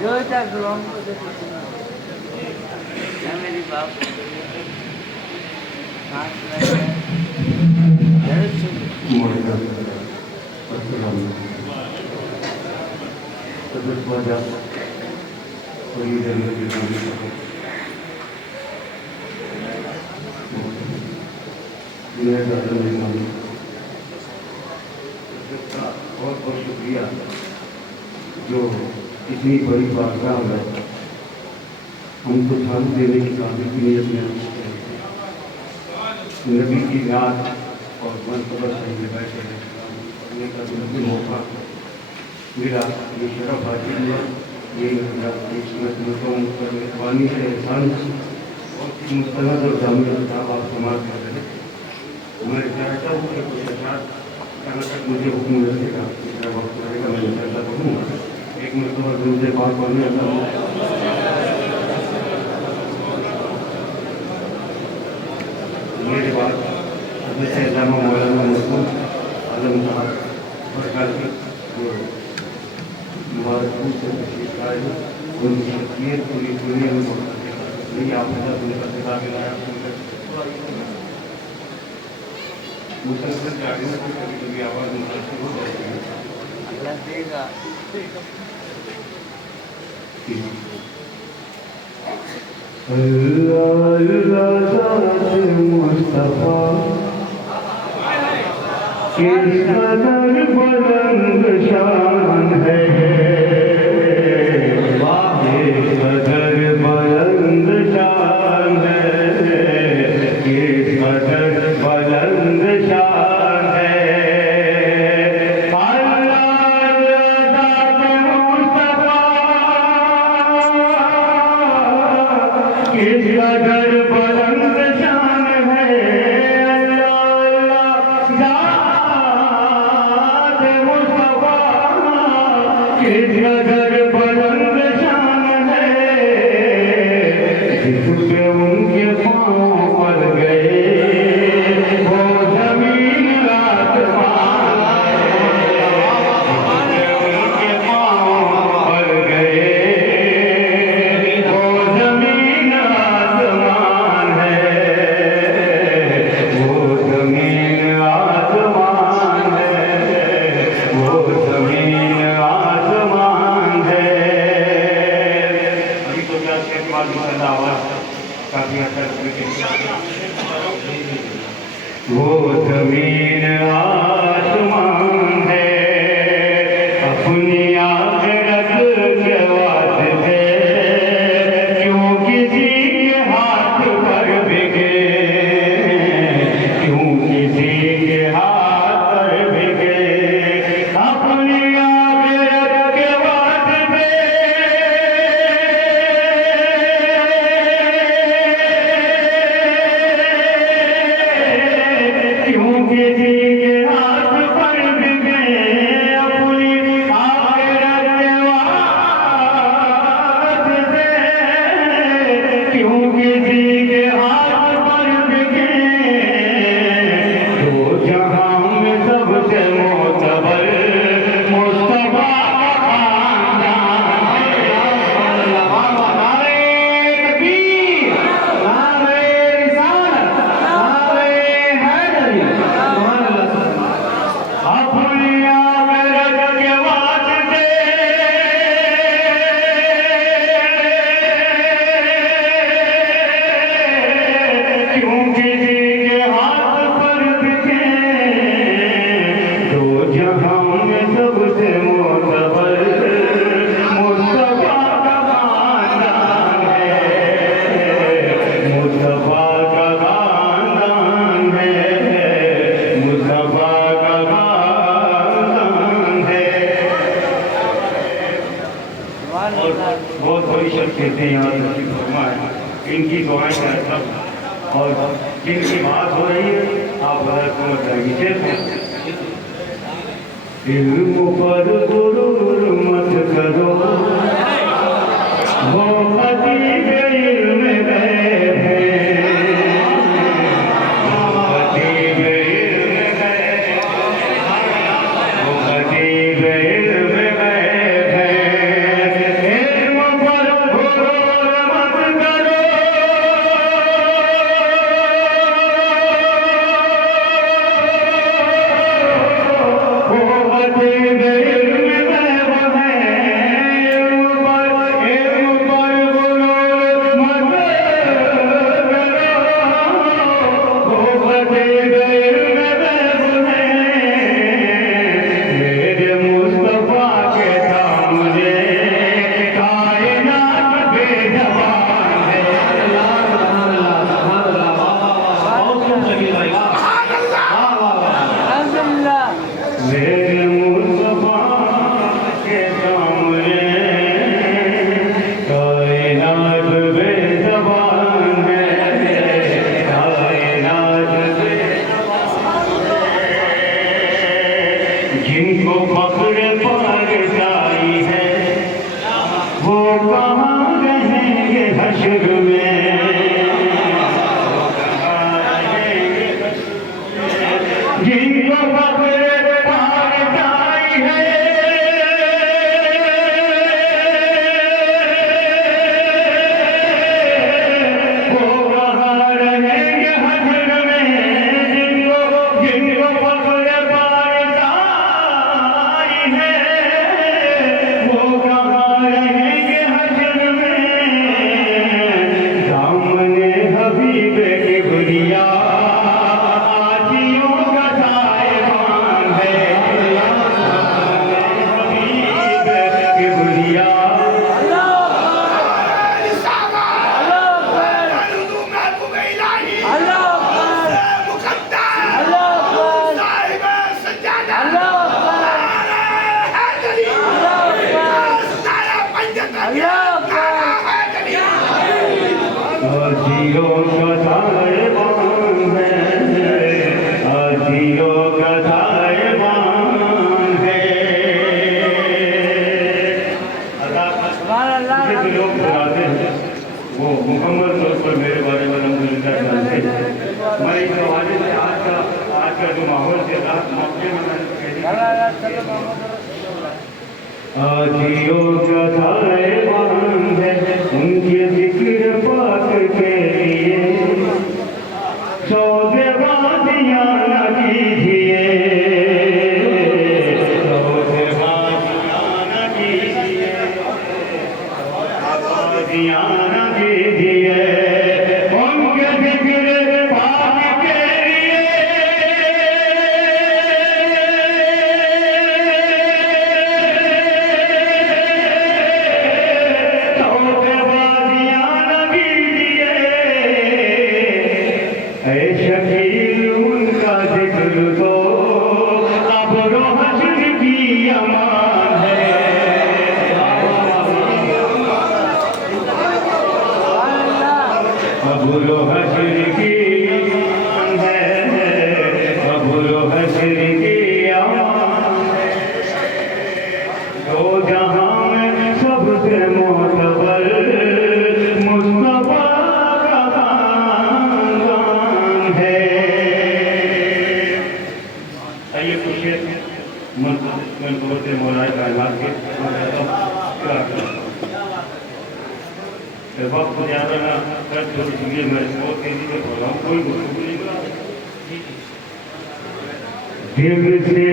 જોઈતા ગ્લોમ मेरी बाप बहुत बहुत शुक्रिया जो इतनी बड़ी बारगाह है हमको शांति देने की काबिल की नीयत में नबी की याद और मनसबत से बैठे करने का जो मौका मिला ये शरफ हासिल हुआ ये मेहरबानी से एहसान और मुस्तनद और जामिया साहब आप समाज कर रहे मैं चाहता हूँ कि कुछ अशार कहाँ तक मुझे हुक्म रखेगा मेरा वक्त रहेगा मैं इंशाअल्लाह पढ़ूँगा एक मरतबा दूसरे बात पढ़ने आता हूँ मेरे बाद जैसे जामा मौलाना मसूद आलम साहब सरकार के जो मुबारकपुर से तशरीफ लाए हैं उनकी शख्सियत पूरी दुनिया में बहुत नहीं आपने साथ उनका किताब लाया मुसलसल जाने से कभी कभी आवाज़ मुसलसल हो जाएगी अल्लाह देगा मुस्तफा किस कदर बुलंद शान है किस कदर बुलंद शान है किस कदर बुलंद शान है किस कदर बुलंद शान है ज़ात मुस्तफा किस कदर बुलंद शान है जिस पे उनके पाँव पड़ गए वो ज़मीन आसमान उनके पाँव पड़ गए वो ज़मीन आसमान है वो ज़मीन आसमान है वो ज़मीन आसमान है अभी तो क्या शेख मालूम है आवाज़ काफ़ी अच्छा वो ज़मीन आसमान है अपनी आखिरत के वास्ते क्यों किसी के हाथ पर बिके क्यों किसी के हाथ पर बिके अपनी आखिरत के वास्ते क्यों किसी के हाथ पर बिके अपनी आखिरत के वास्ते क्यों किसी के हाथ पर बिके दो जहां में सबसे मोतबर मुस्तफा का खानदान नारे तकबीर नारे रिसालत नारे हैदरी सुभान अल्लाह अपनी आखिरत के वास्ते क्यों किसी के हाथ पर बिके दो जहां में सबसे मोतबर मुस्तफा का खानदान है मुस्तफा का खानदान है मुस्तफा का खानदान है और बहुत बड़ी शख्सियतें यहाँ तशरीफ फरमा है इनकी दुआएं हैं सब और जिनकी बात हो रही है आप बता समझ जाएंगे इल्म पर गुरूर मत करो वो खतीब इल्म गैब है वो खतीब इल्म गैब वो खतीब इल्म गैब है इल्म वो कहाँ रहेंगे हश्र में, जिनको बकरे पार जाई है, वो कहाँ रहेंगे हश्र में, जिनको बकरे पार जाई है, वो कहाँ रहेंगे हश्र में। दामने हबीबे की गुड़िया आजियों का साहिबान है, हबीबे की गुड़िया आजियों का साहिबान है, आजियों का साहिबान है। जो लोग बुलाते हैं वो मुकम्मल तौर पर मेरे बारे में अल्हम्दुलिल्लाह जानते हैं। मैं इस हवाले से आज का जो माहौल से रात मौके में आजियों का साहिबान है, उनके जिक्र पाक के लिए सौदेबाजियां न कीजिए, सौदेबाजियां न कीजिए, सौदेबाजियां न कीजिए, उनके जिक्र पाक के लिए सौदेबाजियां न कीजिए। ऐ शकील उनका जिक्र तो अब्रो हश्र की अमान है, अब्रो हश्र की अमान है, अब्रो हश्र की अमान है। दो जहां में सबसे मोतबर मुस्तफा का खानदान है। आइए कुछ मनकबत मौलाए कायनात के वक्त ज़्यादा ना कर दो, इसलिए मैं बहुत तेजी से बोल रहा हूँ, कोई गुफ्तगू नहीं। दिल से